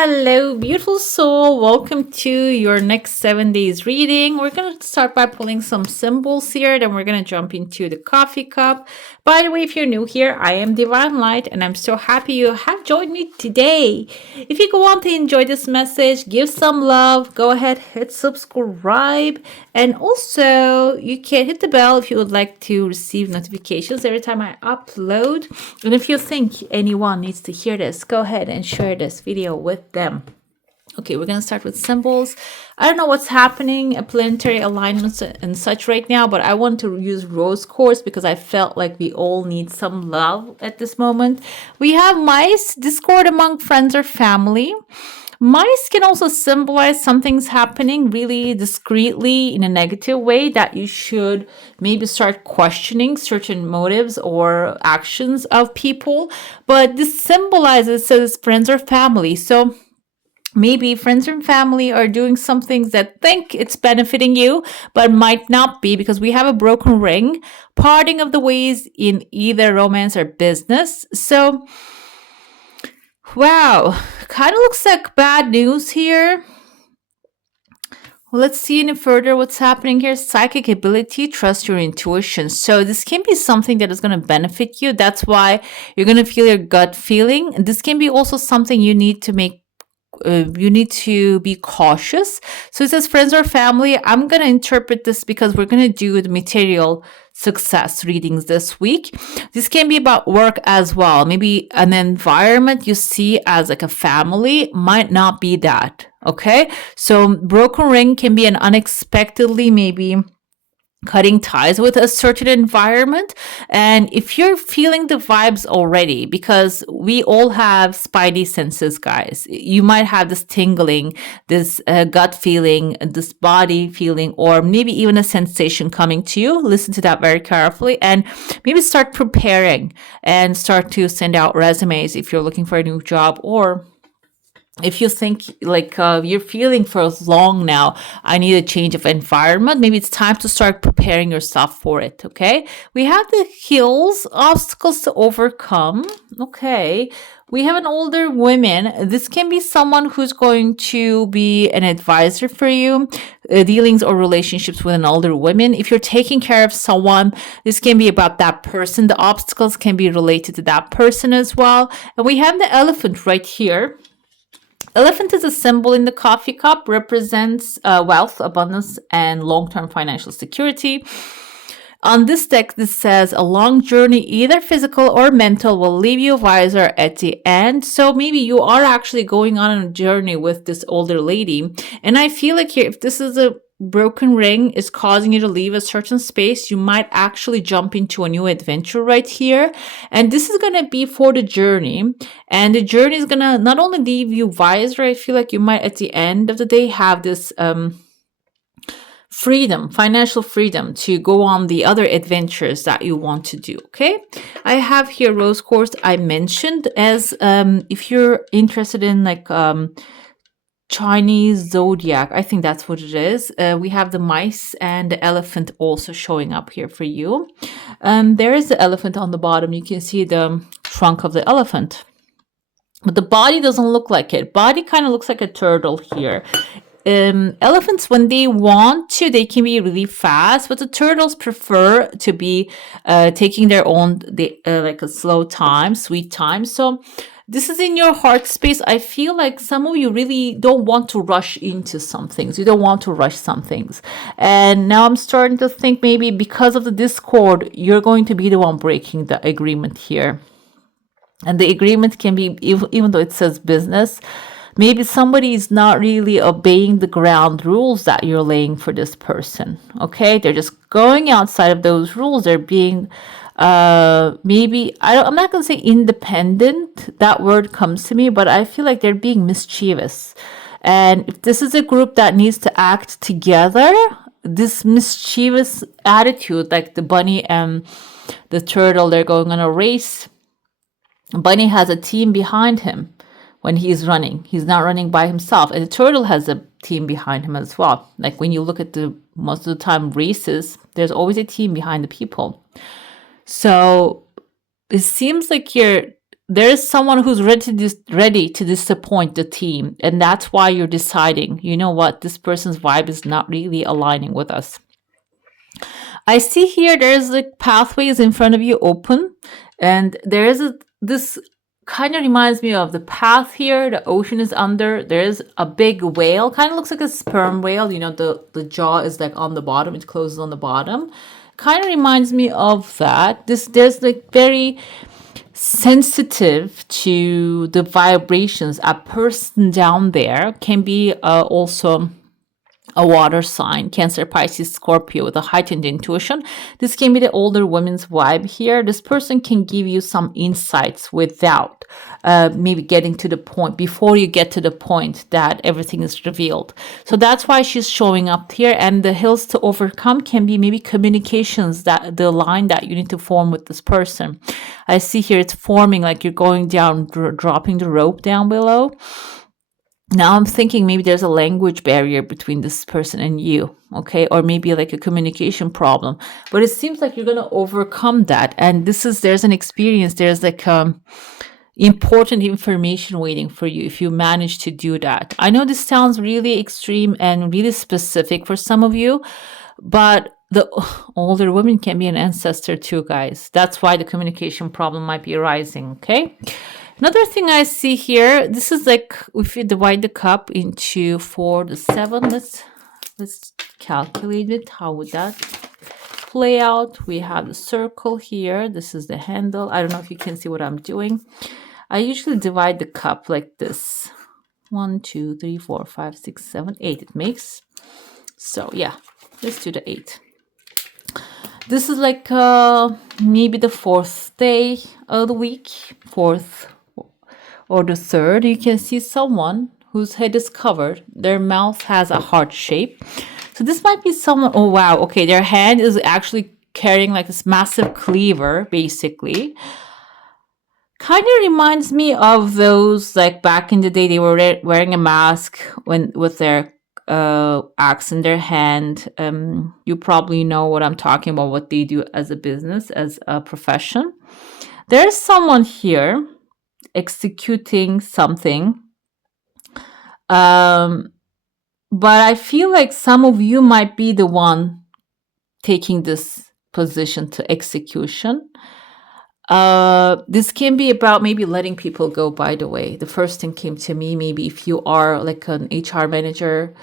Hello, beautiful soul. Welcome to your next 7 days reading. We're going to start by pulling some symbols here, then we're going to jump into the coffee cup. By the way, if you're new here, I am Divine Light, and I'm so happy you have joined me today. If you want to enjoy this message, give some love, go ahead, hit subscribe, and also you can hit the bell if you would like to receive notifications every time I upload. And if you think anyone needs to hear this, go ahead and share this video with them. Okay, we're going to start with symbols. I don't know what's happening, planetary alignments and such right now, but I want to use rose quartz because I felt like we all need some love at this moment. We have mice, discord among friends or family. Mice can also symbolize something's happening really discreetly in a negative way that you should maybe start questioning certain motives or actions of people. But this symbolizes, says friends or family. So maybe friends and family are doing some things that think it's benefiting you, but might not be because we have a broken ring, parting of the ways in either romance or business. So wow, kind of looks like bad news here. Let's see any further what's happening here. Psychic ability, trust your intuition. So this can be something that is going to benefit you. That's why you're going to feel your gut feeling. And this can be also something you need to make you need to be cautious. So it says friends or family. I'm going to interpret this because we're going to do the material success readings this week. This can be about work as well. Maybe an environment you see as like a family might not be that. Okay. So broken ring can be an unexpectedly maybe cutting ties with a certain environment. And if you're feeling the vibes already, because we all have spidey senses, guys, you might have this tingling, this gut feeling, this body feeling, or maybe even a sensation coming to you. Listen to that very carefully and maybe start preparing and start to send out resumes if you're looking for a new job, or if you think like you're feeling for long now, I need a change of environment, maybe it's time to start preparing yourself for it, okay? We have the hills, obstacles to overcome, okay? We have an older woman. This can be someone who's going to be an advisor for you, dealings or relationships with an older woman. If you're taking care of someone, this can be about that person. The obstacles can be related to that person as well. And we have the elephant right here. Elephant is a symbol in the coffee cup, represents wealth, abundance, and long-term financial security. On this deck, this says a long journey, either physical or mental, will leave you wiser at the end. So maybe you are actually going on a journey with this older lady. And I feel like here, if this is a broken ring is causing you to leave a certain space, you might actually jump into a new adventure right here. And this is going to be for the journey. And the journey is going to not only leave you wiser, I feel like you might at the end of the day have this freedom, financial freedom to go on the other adventures that you want to do. Okay. I have here rose quartz I mentioned as if you're interested in like Chinese zodiac, I think that's what it is. We have the mice and the elephant also showing up here for you. There is the elephant on the bottom. You can see the trunk of the elephant, but the body doesn't look like it. Body kind of looks like a turtle here. Elephants, when they want to, they can be really fast, but the turtles prefer to be taking their own, like a slow time, sweet time. So this is in your heart space. I feel like some of you really don't want to rush into some things. You don't want to rush some things. And now I'm starting to think maybe because of the discord, you're going to be the one breaking the agreement here. And the agreement can be, even though it says business, maybe somebody is not really obeying the ground rules that you're laying for this person. Okay, they're just going outside of those rules. They're being maybe I'm not gonna say independent. That word comes to me, but I feel like they're being mischievous. And if this is a group that needs to act together, this mischievous attitude, like the bunny and the turtle, they're going on a race. Bunny has a team behind him. When he's running, he's not running by himself, and the turtle has a team behind him as well. Like when you look at the most of the time races, there's always a team behind the people. So it seems like you're there is someone who's ready to disappoint the team, and that's why you're deciding, you know what, this person's vibe is not really aligning with us. I see here there's like pathways in front of you open, and there is this kind of reminds me of the path here. The ocean is under. There's a big whale, kind of looks like a sperm whale. You know, the jaw is like on the bottom. It closes on the bottom. Kind of reminds me of that. There's like very sensitive to the vibrations. A person down there can be also a water sign, Cancer, Pisces, Scorpio, with a heightened intuition. This can be the older women's vibe here. This person can give you some insights without maybe getting to the point, before you get to the point that everything is revealed. So that's why she's showing up here. And the hills to overcome can be maybe communications, that the line that you need to form with this person. I see here it's forming like you're going down, dropping the rope down below. Now I'm thinking maybe there's a language barrier between this person and you, okay? Or maybe like a communication problem. But it seems like you're going to overcome that. And there's an experience, there's like important information waiting for you if you manage to do that. I know this sounds really extreme and really specific for some of you, but the older woman can be an ancestor too, guys. That's why the communication problem might be arising, okay? Another thing I see here, this is like if you divide the cup into 4 to 7, let's calculate it. How would that play out? We have the circle here. This is the handle. I don't know if you can see what I'm doing. I usually divide the cup like this. 1, 2, 3, 4, 5, 6, 7, 8 it makes. So yeah, let's do the 8. This is like maybe the 4th day of the week, 4th or the 3rd. You can see someone whose head is covered. Their mouth has a heart shape. So this might be someone, oh wow, okay, their hand is actually carrying like this massive cleaver, basically. Kind of reminds me of those, like back in the day, they were wearing a mask with their axe in their hand. You probably know what I'm talking about, what they do as a business, as a profession. There's someone here executing something, but I feel like some of you might be the one taking this position to execution. This can be about maybe letting people go, by the way. The first thing came to me, maybe if you are like an HR manager,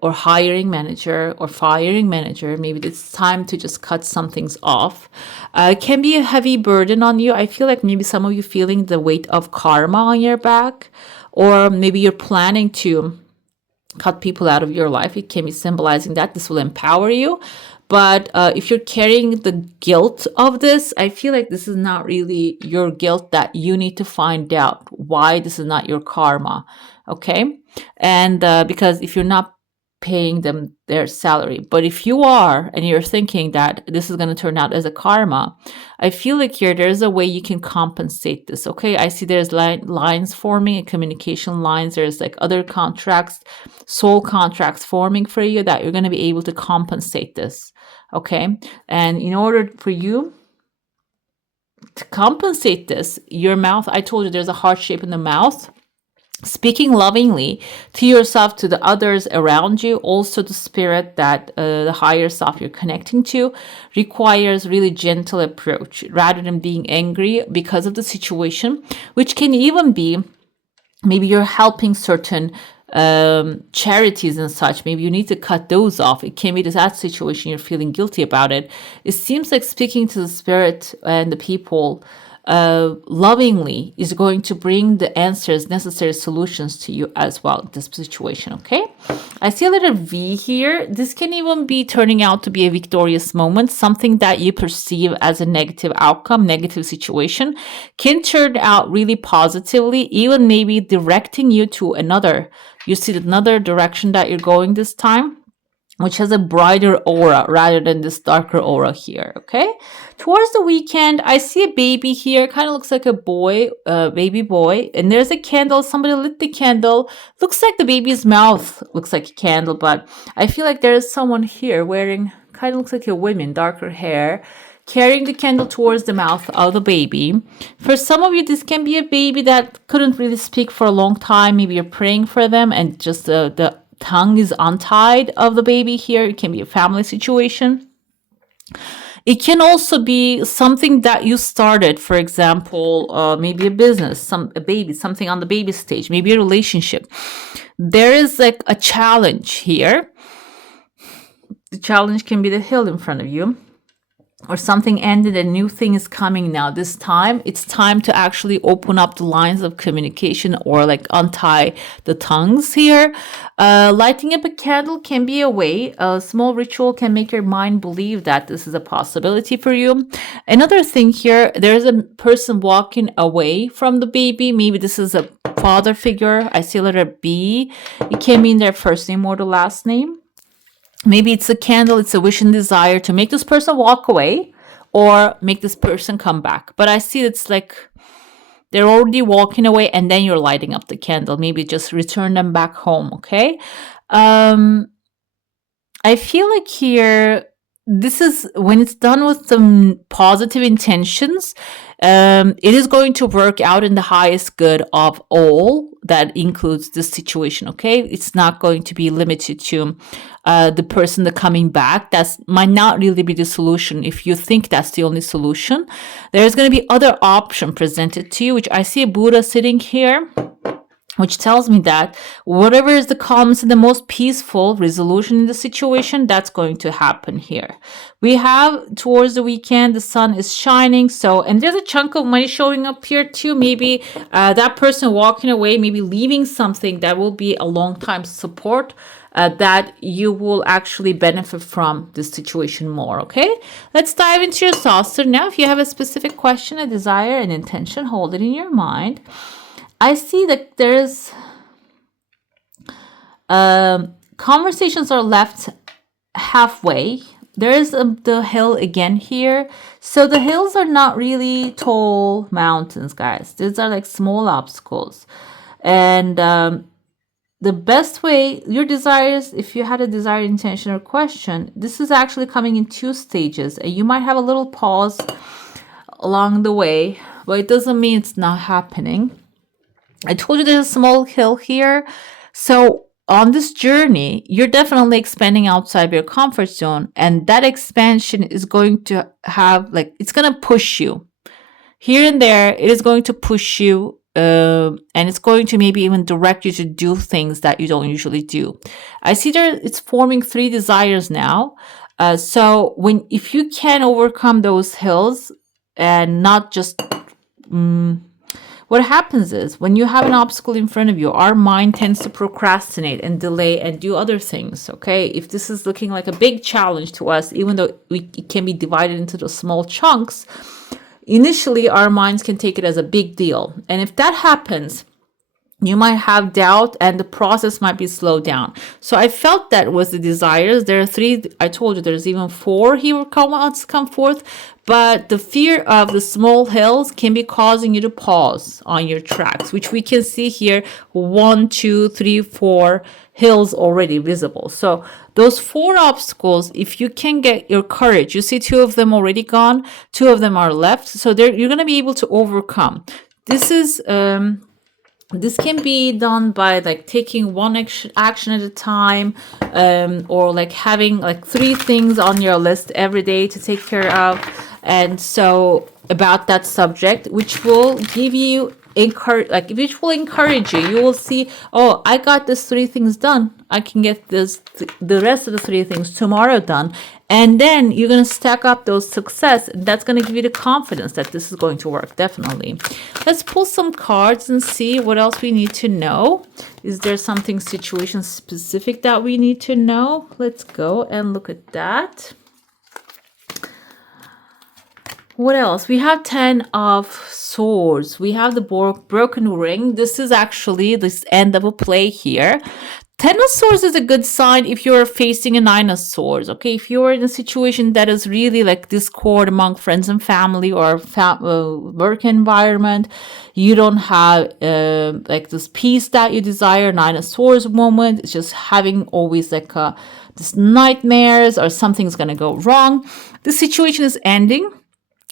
or hiring manager or firing manager, maybe it's time to just cut some things off. It can be a heavy burden on you. I feel like maybe some of you feeling the weight of karma on your back, or maybe you're planning to cut people out of your life. It can be symbolizing that this will empower you. But if you're carrying the guilt of this, I feel like this is not really your guilt, that you need to find out why this is not your karma, okay? And because if you're not paying them their salary, but if you are and you're thinking that this is going to turn out as a karma, I feel like there's a way you can compensate this, okay? I see there's lines forming, communication lines. There's like other contracts, soul contracts forming for you that you're going to be able to compensate this, okay? And in order for you to compensate this, your mouth, I told you there's a heart shape in the mouth. Speaking lovingly to yourself, to the others around you, also the spirit that the higher self you're connecting to, requires really gentle approach rather than being angry because of the situation, which can even be maybe you're helping certain charities and such. Maybe you need to cut those off. It can be that situation you're feeling guilty about it. It seems like speaking to the spirit and the people lovingly is going to bring the answers, necessary solutions to you as well in this situation, okay? I see a little V here. This can even be turning out to be a victorious moment. Something that you perceive as a negative outcome, negative situation, can turn out really positively, even maybe directing you to you see another direction that you're going this time, which has a brighter aura rather than this darker aura here, okay? Towards the weekend, I see a baby here. Kind of looks like a boy, baby boy. And there's a candle. Somebody lit the candle. Looks like the baby's mouth looks like a candle, but I feel like there is someone here wearing, kind of looks like a woman, darker hair, carrying the candle towards the mouth of the baby. For some of you, this can be a baby that couldn't really speak for a long time. Maybe you're praying for them and just the tongue is untied of the baby here. It can be a family situation. It can also be something that you started, for example, maybe a business, a baby, something on the baby stage, maybe a relationship. There is like a challenge here. The challenge can be the hill in front of you, or something ended, a new thing is coming now. This time, it's time to actually open up the lines of communication or like untie the tongues here. Lighting up a candle can be a way. A small ritual can make your mind believe that this is a possibility for you. Another thing here, there's a person walking away from the baby. Maybe this is a father figure. I see letter B. It can mean their first name or the last name. Maybe it's a candle, it's a wish and desire to make this person walk away or make this person come back. But I see it's like they're already walking away and then you're lighting up the candle. Maybe just return them back home, okay? I feel like here, this is when it's done with some positive intentions, it is going to work out in the highest good of all. That includes this situation, okay? It's not going to be limited to the person that coming back. That might not really be the solution. If you think that's the only solution, there's going to be other option presented to you, which I see a Buddha sitting here, which tells me that whatever is the calmest and the most peaceful resolution in the situation, that's going to happen here. We have towards the weekend, the sun is shining. So, and there's a chunk of money showing up here too. Maybe that person walking away, maybe leaving something that will be a long time support that you will actually benefit from this situation more, okay? Let's dive into your saucer now. If you have a specific question, a desire, an intention, hold it in your mind. I see that there's conversations are left halfway. There is the hill again here. So the hills are not really tall mountains, guys. These are like small obstacles. And the best way, your desires, if you had a desired intention or question, this is actually coming in 2 stages. And you might have a little pause along the way, but it doesn't mean it's not happening. I told you there's a small hill here. So on this journey, you're definitely expanding outside your comfort zone. And that expansion is going to have, like, it's going to push you. Here and there, it is going to push you. And it's going to maybe even direct you to do things that you don't usually do. I see there it's forming 3 desires now. So if you can overcome those hills and not just... what happens is when you have an obstacle in front of you, our mind tends to procrastinate and delay and do other things, okay? If this is looking like a big challenge to us, even though it can be divided into the small chunks, initially our minds can take it as a big deal. And if that happens, you might have doubt and the process might be slowed down. So I felt that was the desires. There are 3, I told you there's even 4 he will come forth. But the fear of the small hills can be causing you to pause on your tracks, which we can see here, 1, 2, 3, 4 hills already visible. So those 4 obstacles, if you can get your courage, you see 2 of them already gone, 2 of them are left. So you're going to be able to overcome. This is... this can be done by like taking one action at a time, or like having like 3 things on your list every day to take care of. And so about that subject, which will give you which will encourage you. You will see, oh, I got this 3 things done. I can get the rest of the 3 things tomorrow done. And then you're going to stack up those success. And that's going to give you the confidence that this is going to work, definitely. Let's pull some cards and see what else we need to know. Is there something situation specific that we need to know? Let's go and look at that. What else? We have 10 of Swords. We have the broken ring. This is actually this end of a play here. 10 of Swords is a good sign if you're facing a 9 of Swords, okay? If you're in a situation that is really like discord among friends and family or work environment, you don't have like this peace that you desire, 9 of Swords moment. It's just having always like this nightmares or something's going to go wrong. The situation is ending.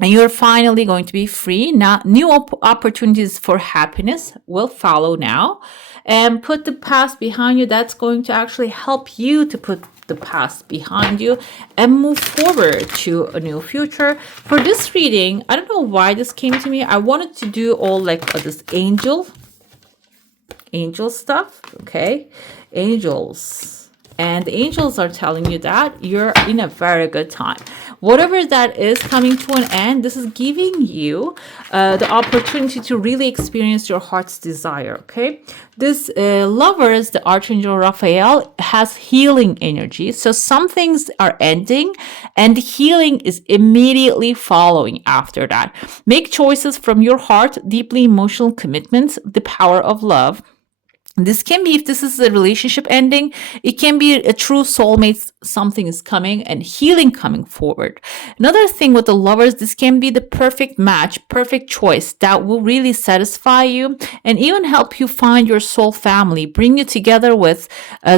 and you're finally going to be free. Now, new opportunities for happiness will follow now. And put the past behind you. That's going to actually help you to put the past behind you and move forward to a new future. For this reading, I don't know why this came to me. I wanted to do all like this angel stuff. Okay, angels. And the angels are telling you that you're in a very good time. Whatever that is coming to an end, this is giving you the opportunity to really experience your heart's desire, okay? This lovers, the Archangel Raphael, has healing energy. So some things are ending and healing is immediately following after that. Make choices from your heart, deeply emotional commitments, the power of love. This can be, if this is a relationship ending, it can be a true soulmate, something is coming and healing coming forward. Another thing with the lovers, this can be the perfect match, perfect choice that will really satisfy you and even help you find your soul family, bring you together with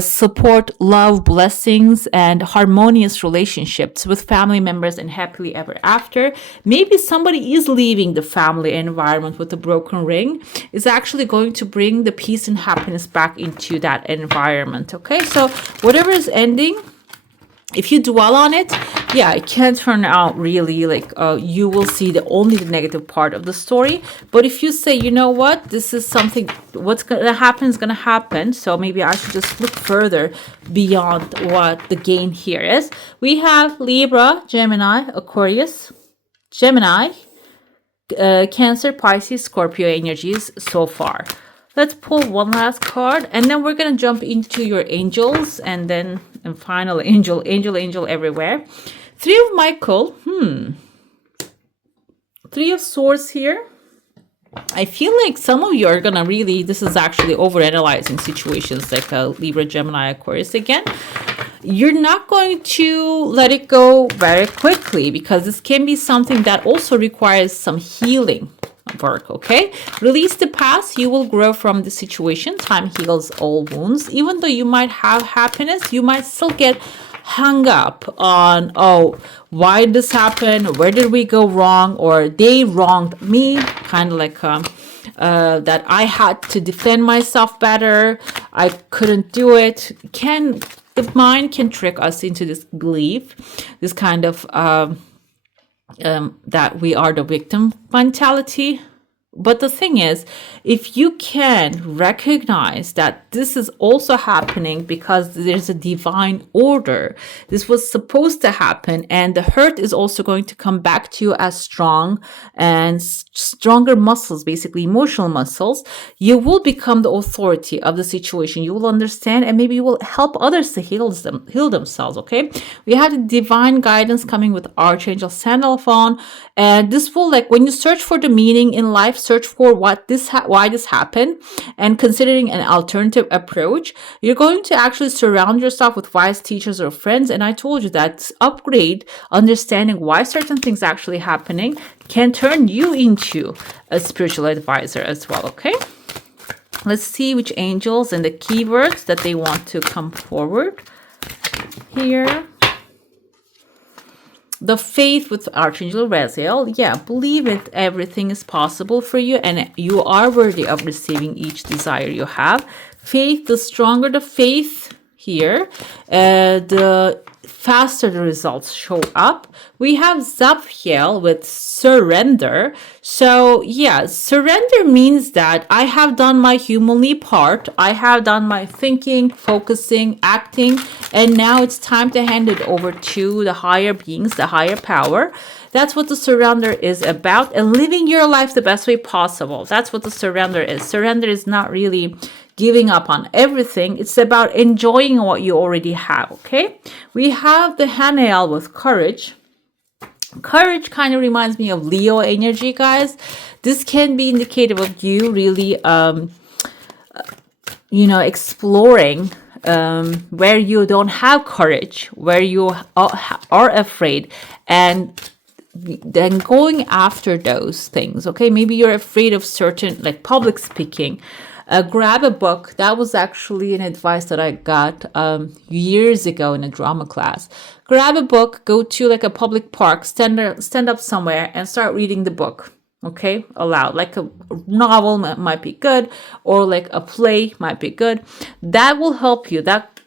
support, love, blessings, and harmonious relationships with family members and happily ever after. Maybe somebody is leaving the family environment with a broken ring, is actually going to bring the peace and happiness back into that environment. Okay, so whatever is ending, if you dwell on it, yeah, it can turn out really like you will see only the negative part of the story. But if you say, you know what, this is something, what's gonna happen is gonna happen, so maybe I should just look further beyond what the gain here is. We have Libra, Gemini, Aquarius, Gemini, Cancer, Pisces, Scorpio energies so far. Let's pull one last card, and then we're going to jump into your angels, and finally angel everywhere. Three of Michael, Three of Swords here. I feel like some of you are going to really, this is actually overanalyzing situations like Libra, Gemini, Aquarius again. You're not going to let it go very quickly because this can be something that also requires some healing work, okay? Release the past, you will grow from the situation. Time heals all wounds. Even though you might have happiness, you might still get hung up on, oh, why did this happen? Where did we go wrong? Or they wronged me, kind of like that I had to defend myself better. I couldn't do it. The mind can trick us into this belief, this kind of that we are the victim mentality. But the thing is, if you can recognize that this is also happening because there's a divine order, this was supposed to happen, and the hurt is also going to come back to you as strong and stronger muscles, basically emotional muscles, you will become the authority of the situation. You will understand, and maybe you will help others to heal themselves, okay? We have the divine guidance coming with Archangel Sandalphon, and this will, like, when you search for the meaning in life, search for why this happened, and considering an alternative approach, you're going to actually surround yourself with wise teachers or friends. And I told you that upgrade understanding why certain things actually happening can turn you into a spiritual advisor as well. Okay, let's see which angels and the keywords that they want to come forward here. The faith with Archangel Raziel. Yeah, believe it. Everything is possible for you, and you are worthy of receiving each desire you have. Faith, the stronger the faith here, the faster the results show up. We have Zaphiel with surrender. So yeah, surrender means that I have done my humanly part. I have done my thinking, focusing, acting, and now it's time to hand it over to the higher beings, the higher power. That's what the surrender is about, and living your life the best way possible. That's what the surrender is. Surrender is not really giving up on everything. It's about enjoying what you already have, okay? We have the Hanael with courage. Courage kind of reminds me of Leo energy, guys. This can be indicative of you really, exploring where you don't have courage, where you are afraid, and then going after those things, okay? Maybe you're afraid of certain, like public speaking. Grab a book. That was actually an advice that I got years ago in a drama class. Grab a book, go to like a public park, stand up somewhere and start reading the book. Okay, aloud. Like a novel might be good, or like a play might be good. That will help you. That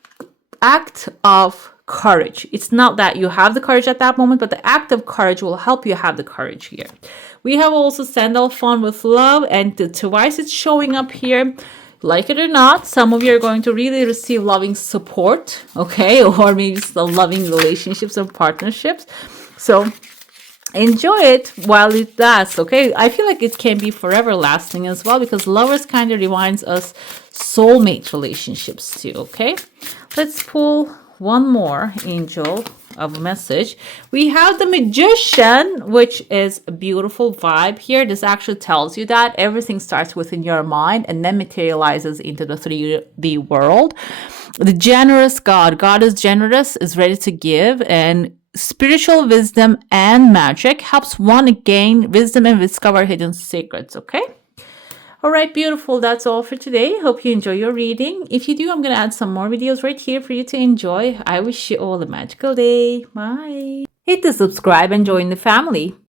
act of courage. It's not that you have the courage at that moment, but the act of courage will help you have the courage here. We have also send all fun with love, and the twice it's showing up here. Like it or not, some of you are going to really receive loving support, okay, or maybe some loving relationships or partnerships. So enjoy it while it lasts, okay? I feel like it can be forever lasting as well, because lovers kind of reminds us soulmate relationships too, okay? Let's pull one more angel of message. We have the Magician, which is a beautiful vibe here. This actually tells you that everything starts within your mind and then materializes into the 3D world. The generous God is generous, is ready to give, and spiritual wisdom and magic helps one gain wisdom and discover hidden secrets, okay? All right, beautiful. That's all for today. Hope you enjoy your reading. If you do, I'm going to add some more videos right here for you to enjoy. I wish you all a magical day. Bye. Hit the subscribe and join the family.